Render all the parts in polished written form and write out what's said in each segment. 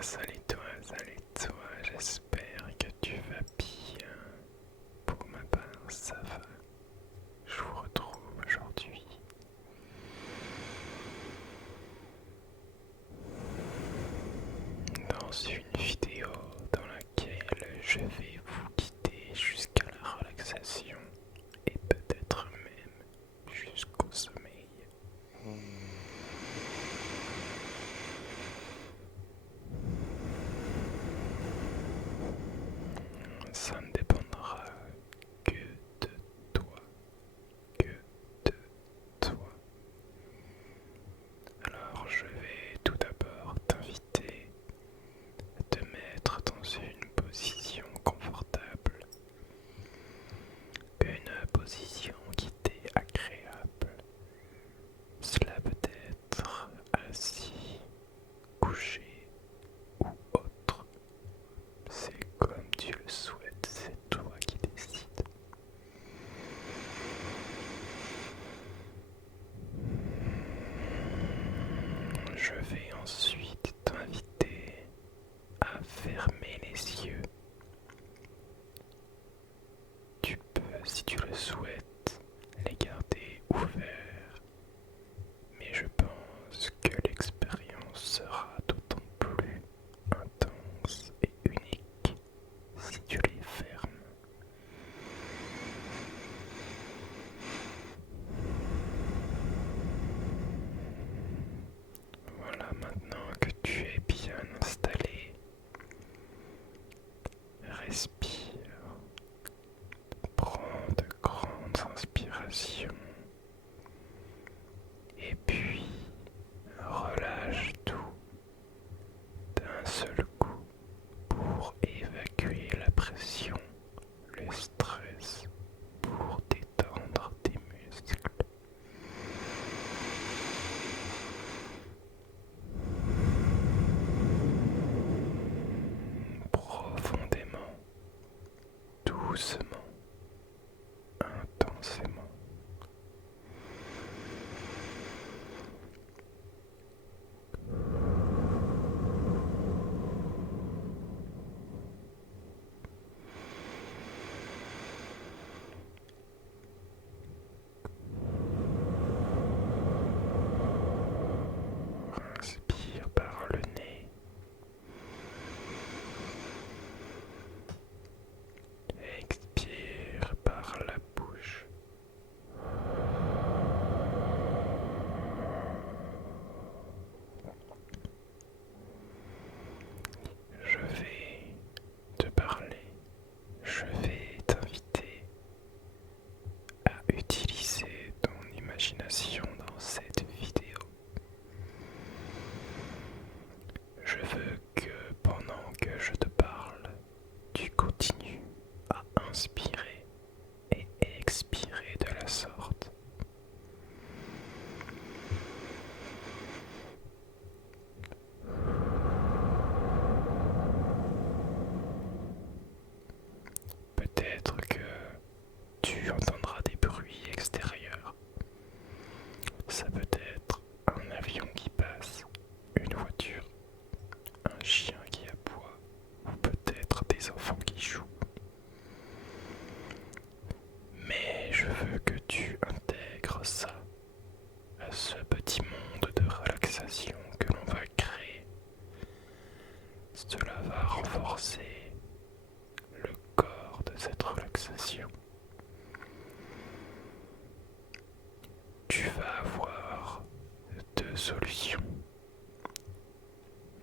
salut toi, j'espère que tu vas bien. Pour ma part, ça va. Je vous retrouve aujourd'hui dans une vidéo dans laquelle je vais vous guider jusqu'à la relaxation et peut-être même jusqu'au sommeil. Ça ne dépendra que de toi, que de toi. Alors je vais tout d'abord t'inviter à te mettre dans une position confortable, une position qui t'est agréable. Cela peut être assis, couché ou autre. C'est comme tu le souhaites, c'est toi qui décides. Je vais ensuite t'inviter à fermer les yeux. Tu peux, si tu le souhaites, les garder ouverts, mais je pense que l'expérience sera d'autant plus intense et unique si tu les fermes. Voilà, maintenant que tu es bien installé, respire, prends de grandes inspirations et puis relâche tout d'un seul coup pour évacuer la pression, le stress, pour détendre tes muscles. Profondément, doucement, intensément. Inspire par le nez. Expire par la bouche. Je vais te parler. Je vais t'inviter à utiliser ton imagination dans cette vidéo. Je veux que pendant que je te parle, tu continues à inspirer et expirer de la sorte. Peut-être que tu entendras des bruits extérieurs. Ça peut être un avion qui passe, une voiture, un chien qui aboie, ou peut-être des enfants qui jouent. Mais je veux que tu intègres ça à ce petit monde de relaxation que l'on va créer. Cela va renforcer le corps de cette relaxation. Tu vas avoir deux solutions.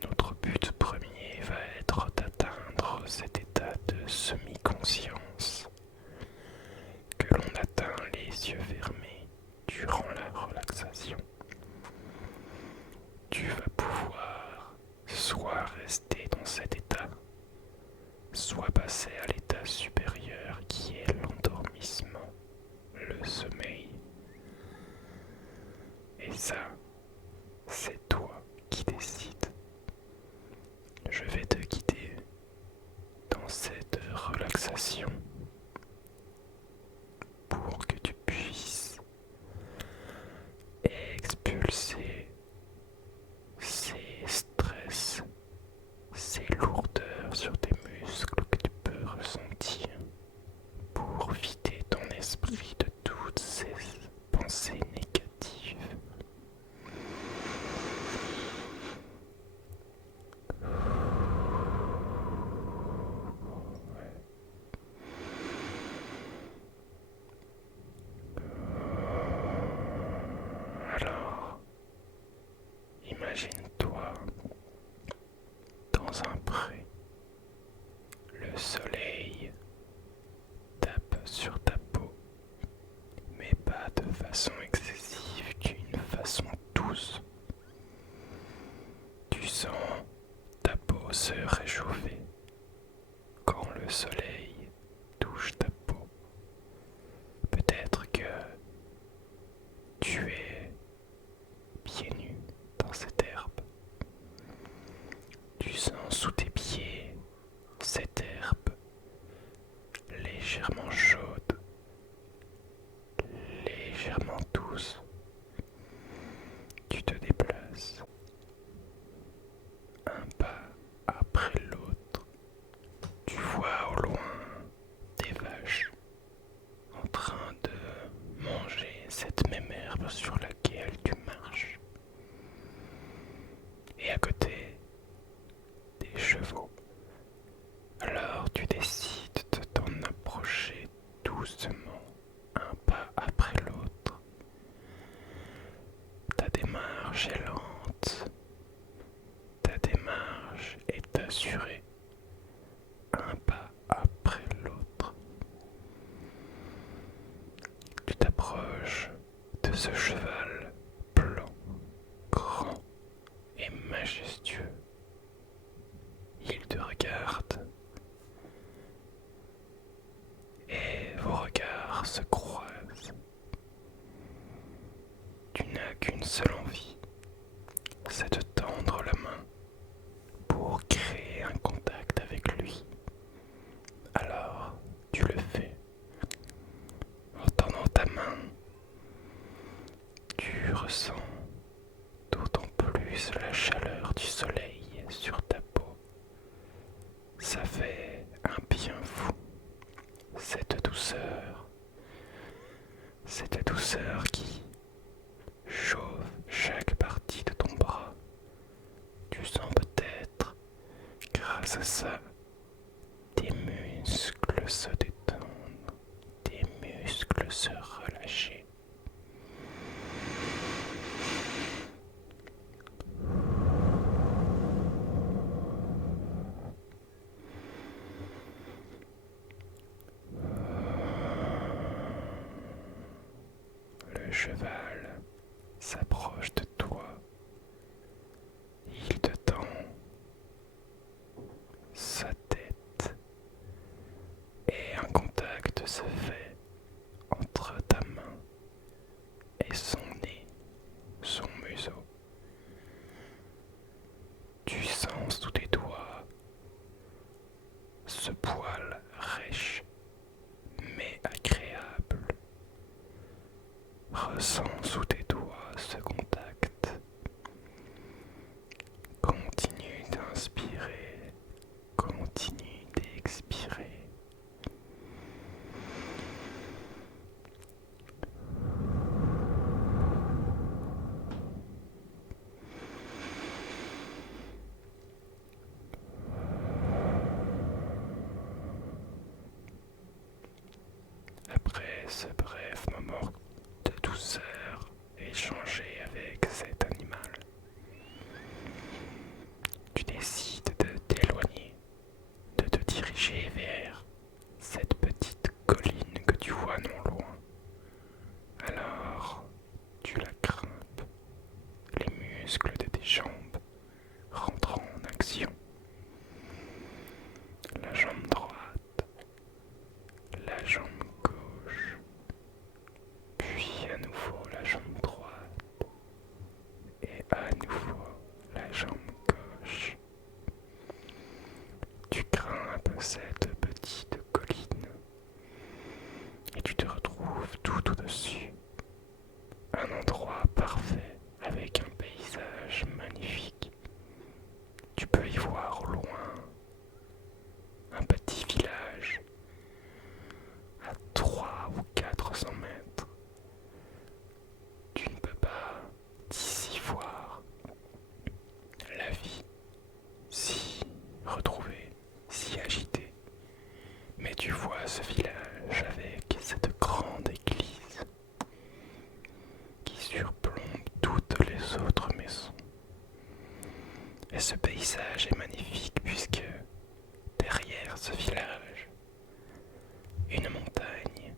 Notre but premier va être d'atteindre cet état de semi-conscience que l'on atteint les yeux fermés durant la relaxation. Tu vas pouvoir soit rester dans cet état sens ta peau se réchauffer quand le soleil touche ta peau. Peut-être que tu es pieds nus dans cette herbe. Tu sens sous tes pieds cette herbe légèrement chaude, légèrement douce. Tu te déplaces un pas après l'autre. Tu vois au loin des vaches en train de manger cette même herbe sur laquelle tu marches. Et à côté, des chevaux. Alors tu décides de t'en approcher doucement, un pas après l'autre. Ta démarche est lente, ta démarche est assurée, un pas après l'autre. Tu t'approches de ce cheval blanc, grand et majestueux. Il te regarde et vos regards se croisent. Tu n'as qu'une seule envie, c'est de tendre la main pour créer un contact avec lui. Alors, tu le fais. En tendant ta main, tu ressens d'autant plus la chaleur du soleil sur ta peau. Ça fait un bien fou, cette douceur qui chauffe chaque partie de ton bras. Tu sens peut-être, grâce à ça, tes muscles se détendent, tes muscles se relâcher. Le cheval s'approche de toi. Il te tend sa tête et un contact se fait entre ta main et son nez, son museau. Tu sens sous tes doigts ce poil rêche mais agréable. Ressens sous tes doigts ce contact. Continue d'inspirer, continue d'expirer. Après ce bref moment de douceur échangé avec cet animal, tu décides de t'éloigner, de te diriger vers cette petite colline que tu vois non loin. Alors, tu la grimpes, les muscles de tes jambes rentrent en action. La jambe droite, la jambe gauche, puis à nouveau la jambe droite et à nouveau la jambe gauche. Tu grimpes cette petite colline et tu te retrouves tout au-dessus. Un endroit parfait avec un paysage magnifique. Tu peux y voir au loin un petit village à 300 ou 400 mètres. Tu ne peux pas d'ici voir la vie si retrouvée, si agitée. Mais tu vois ce village avec cette grande église qui surplombe toutes les autres maisons. Et ce paysage est magnifique puisque derrière ce village, une montagne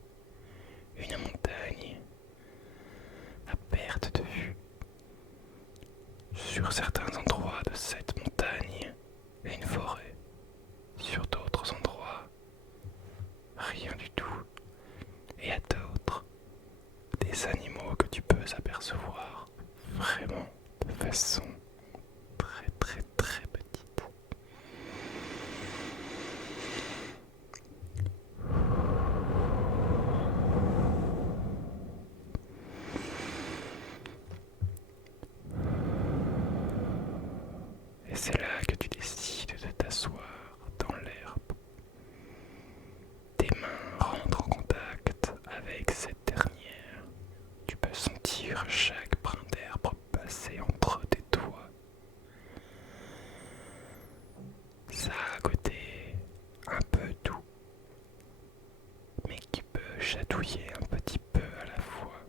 à perte de vue. Sur certains endroits de cette c'est là que tu décides de t'asseoir dans l'herbe. Tes mains rentrent en contact avec cette dernière. Tu peux sentir chaque brin d'herbe passer entre tes doigts. Ça a un côté un peu doux, mais qui peut chatouiller un petit peu à la fois.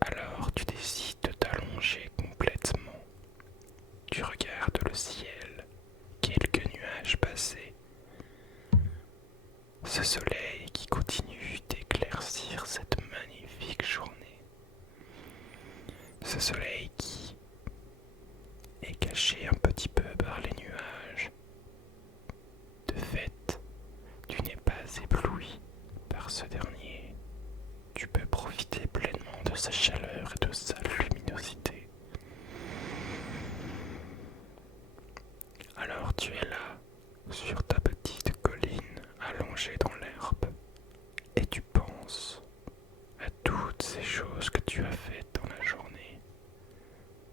Alors tu décides de t'allonger complètement. Tu regardes le ciel, quelques nuages passés. Ce soleil qui continue d'éclaircir cette magnifique journée. Ce soleil qui est caché un petit peu par les nuages. De fait, tu n'es pas ébloui par ce dernier. Tu peux profiter pleinement de sa chaleur et de sa luminosité. Alors tu es là, sur ta petite colline allongée dans l'herbe, et tu penses à toutes ces choses que tu as faites dans la journée.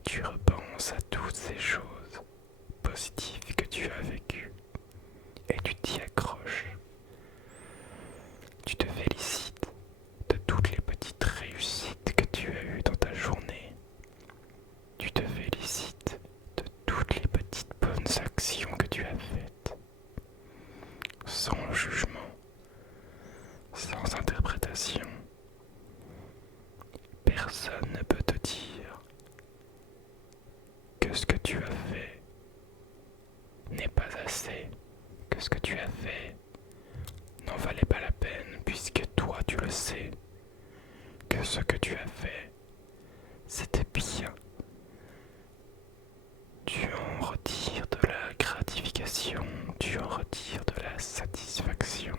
Tu repenses à toutes ces choses positives que tu as vécues, et tu t'y accroches. Tu te félicites de toutes les petites réussites que tu as eues dans ta journée. Tu te félicites de toutes les petites bonnes actions que tu as faites, sans jugement, sans interprétation. Personne ne peut te dire que ce que tu as fait n'est pas assez, que ce que tu as fait n'en valait pas la peine, puisque toi tu le sais, que ce que tu as fait, c'était bien. Tu en retires de la gratification, tu en retires de la satisfaction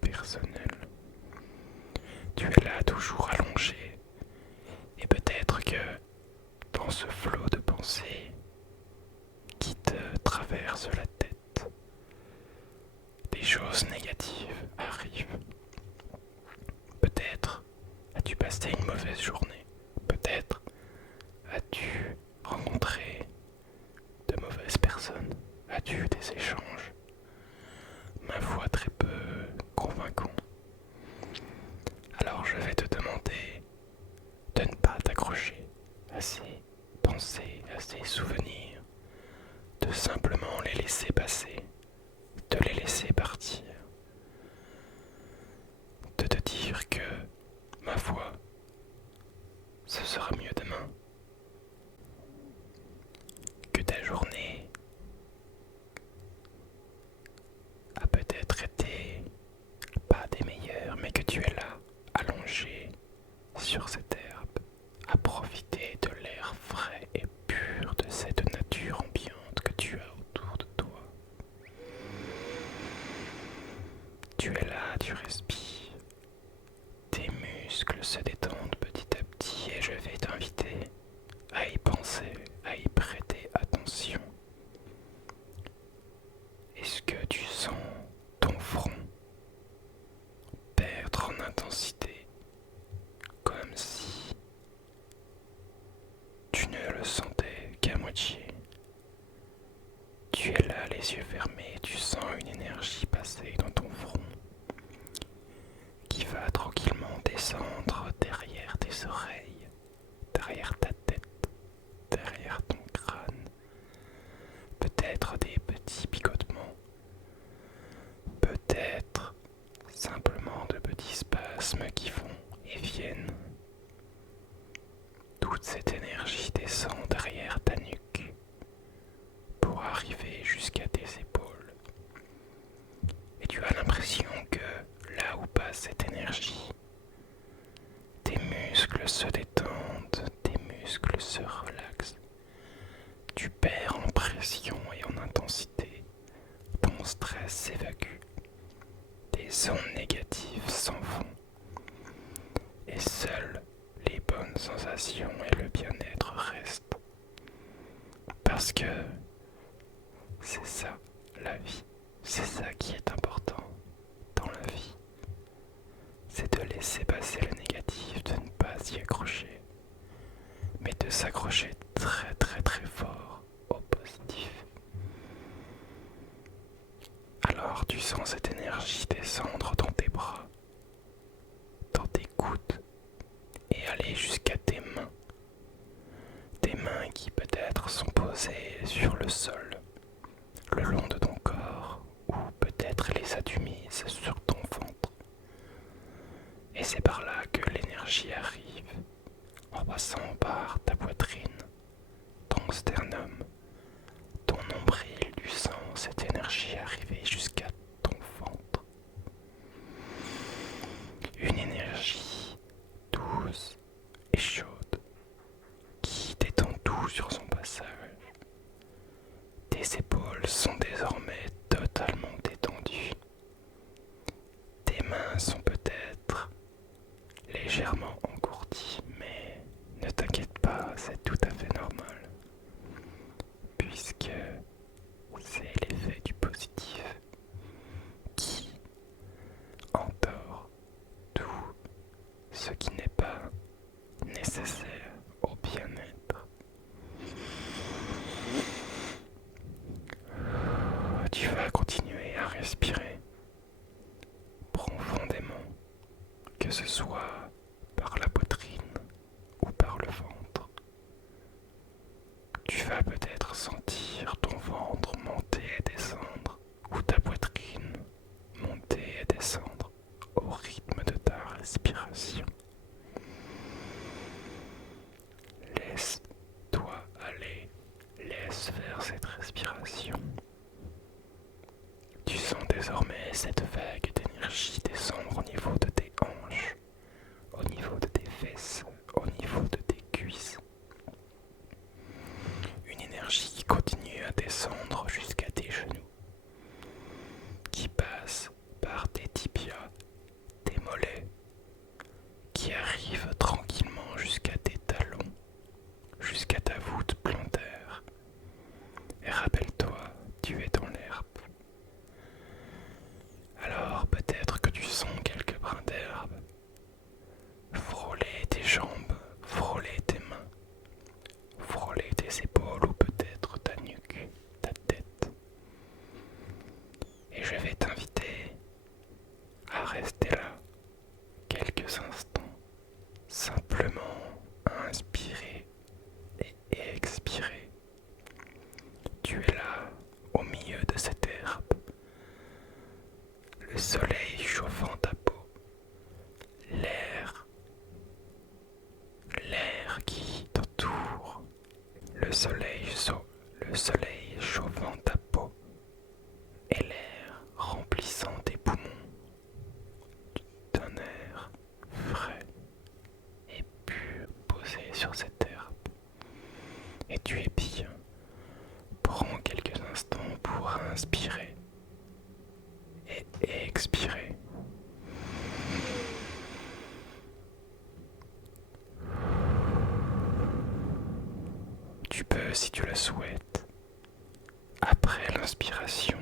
personnelle. Tu es là toujours allongé, et peut-être que dans ce flot de pensées qui te traverse la tête, des choses négatives arrivent. Peut-être as-tu passé une mauvaise journée, peut-être as-tu rencontré de mauvaises personnes, as-tu eu des échanges, ma foi très peu convaincants. Alors je vais te demander de ne pas t'accrocher à ces pensées, à ces souvenirs, de simplement les laisser passer, de les laisser partir, de te dire que, ma foi, ce sera mieux demain, que ta journée a peut-être été pas des meilleures, mais que tu es là, allongé sur cette herbe, à profiter de l'air frais et pur de cette nature ambiante que tu as autour de toi. Tu es là, tu respires, tes muscles se détendent petit à petit et je vais t'inviter à y penser, à y prêter attention. Est-ce que tu sens ton front perdre en intensité, comme si tu ne le sentais qu'à moitié? Tu es là, les yeux fermés, tu sens une énergie passer dans ton front qui va tranquillement descendre derrière tes oreilles, derrière ta tête, derrière ton crâne. Peut-être des petits picotements, peut-être simplement de petits spasmes qui vont et viennent. Toute cette énergie descend derrière ta nuque pour arriver jusqu'à tes épaules. Et tu as l'impression que là où passe cette énergie, tes muscles se détendent, tes muscles se relaxent. Tu perds en pression et en intensité, ton stress s'évacue, tes ondes négatives s'en vont, et seules les bonnes sensations et le bien-être restent. Parce que c'est ça la vie, c'est ça qui est important dans la vie. C'est de laisser passer le négatif, de ne pas s'y accrocher, mais de s'accrocher très très très fort sur le sol, le long de ton corps, ou peut-être les as-tu mises sur ton ventre. Et c'est par là que l'énergie arrive, en passant par ta poitrine, ton sternum, ton nombril, du sang, cette énergie arrivée jusqu'à ton ventre. Une énergie douce et chaude qui détend tout sur son passage. Tes épaules sont désormais totalement détendues. Tes mains sont peut-être légèrement engourdies, mais ne t'inquiète pas, c'est tout à fait normal, puisque c'est l'effet du positif qui endort tout ce qui n'est pas nécessaire au bien-être. Tu vas continuer à respirer profondément, que ce soit par la poitrine ou par le ventre. Tu vas peut-être sentir ton ventre monter et descendre, ou ta poitrine monter et descendre au rythme de ta respiration. Laisse-toi aller, laisse faire cette respiration. Tu sens désormais cette vague d'énergie descendre au niveau de tes hanches, au niveau de tes fesses, au niveau de tes cuisses. Une énergie qui continue à descendre jusqu'à tes genoux, qui passe par tes tibias, tes mollets, qui arrive tranquillement jusqu'à tes talons, jusqu'à ta voûte plantaire. Et rappelle-toi, tu es dans l'herbe. Alors peut-être que tu sens quelques brins d'herbe frôler tes jambes, frôler tes mains, frôler tes épaules ou peut-être ta nuque, ta tête. Et je vais t'inviter à rester là quelques instants, simplement à inspirer et expirer. Tu es là au milieu de cette herbe, le soleil chauffant ta peau, l'air qui t'entoure, le soleil chauffant ta peau et l'air remplissant tes poumons d'un air frais et pur posé sur cette herbe. Et tu es bien. Prends quelques instants pour inspirer et expirer. Tu peux, si tu le souhaites, après l'inspiration,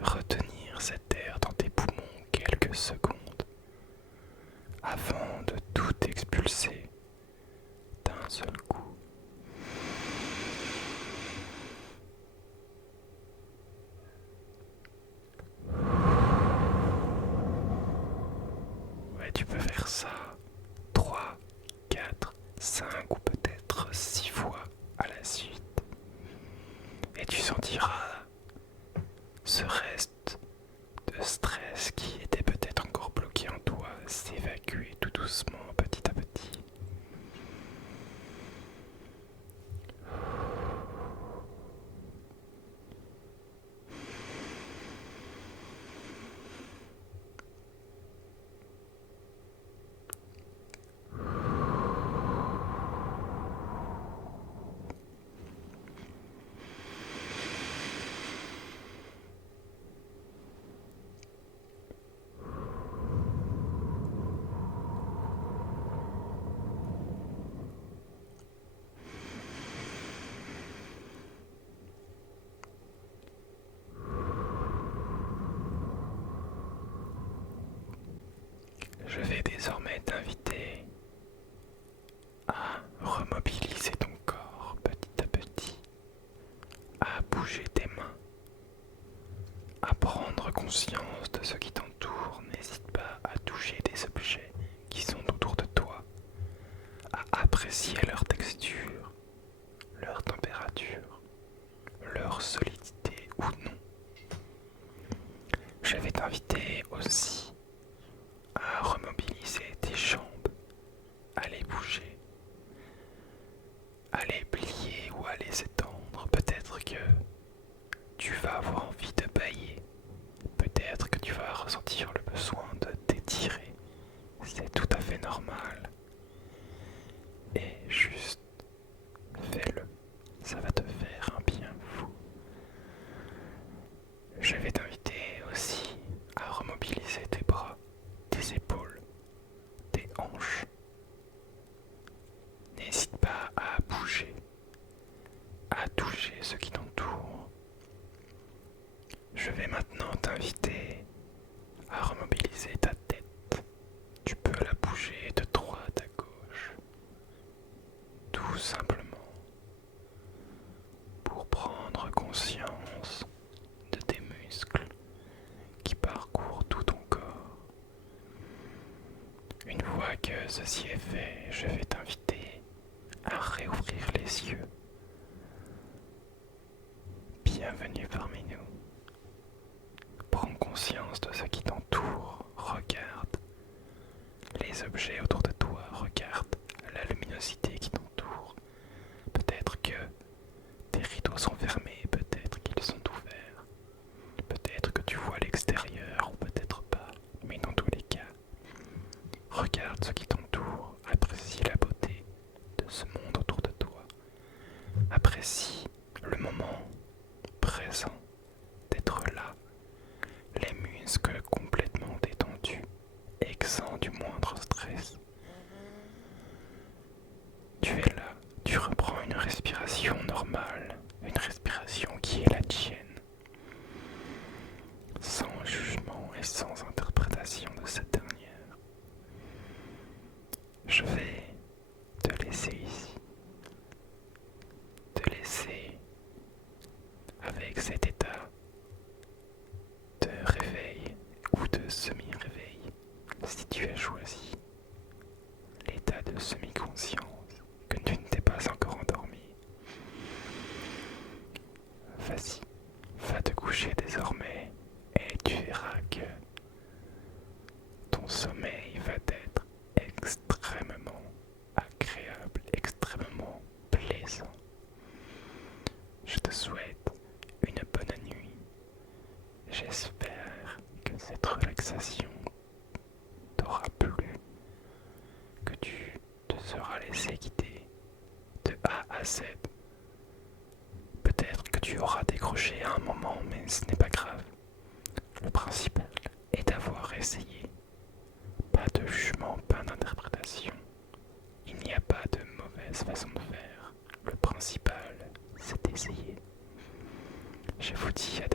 retenir cet air dans tes poumons quelques secondes avant de tout expulser d'un seul coup. Ouais, tu peux faire ça 3, 4, 5 ou peut-être 6 fois à la suite. Et tu sentiras ce reste de stress qui était peut-être encore bloqué en toi s'évacuer tout doucement, petit à petit. Je vais désormais t'inviter à remobiliser ton corps petit à petit, à bouger tes mains, à prendre conscience de ce qui t'entoure. N'hésite pas à toucher des objets qui sont autour de toi, à apprécier leur texture, leur température. toucher ce qui t'entoure. Je vais maintenant t'inviter à remobiliser ta tête. Tu peux la bouger de droite à gauche, tout simplement pour prendre conscience de tes muscles qui parcourent tout ton corps. Une fois que ceci est fait, je vais t'inviter à réouvrir les yeux. Bienvenue parmi nous. Prends conscience de ce qui t'entoure. Regarde les objets autour de toi. Regarde la luminosité qui t'entoure. Peut-être que tes rideaux sont fermés, peut-être qu'ils sont ouverts. Peut-être que tu vois l'extérieur ou peut-être pas. Mais dans tous les cas, regarde ce qui t'entoure. Apprécie la beauté de ce monde autour de toi. Apprécie le moment présent d'être là, les muscles complètement détendus, exempts du moindre stress. Tu es là, tu reprends une respiration normale, une respiration qui est la tienne, sans jugement et sans interprétation de cette dernière. Je vais te laisser ici, te laisser avec cet état de réveil ou de semi-réveil, si tu as choisi l'état de semi-conscience, que tu ne t'es pas encore endormi. Vas-y, va te coucher désormais et tu verras que ton sommeil va être extrêmement agréable, extrêmement plaisant. Je te souhaite une bonne nuit. J'espère que cette relaxation t'aura plu, que tu te seras laissé guider de A à Z. Peut-être que tu auras décroché à un moment, mais ce n'est pas grave. Le principal est d'avoir essayé. Pas de jugement, pas d'interprétation. Il n'y a pas de mauvaise façon de faire. Le principal, c'est d'essayer. Je vous dis à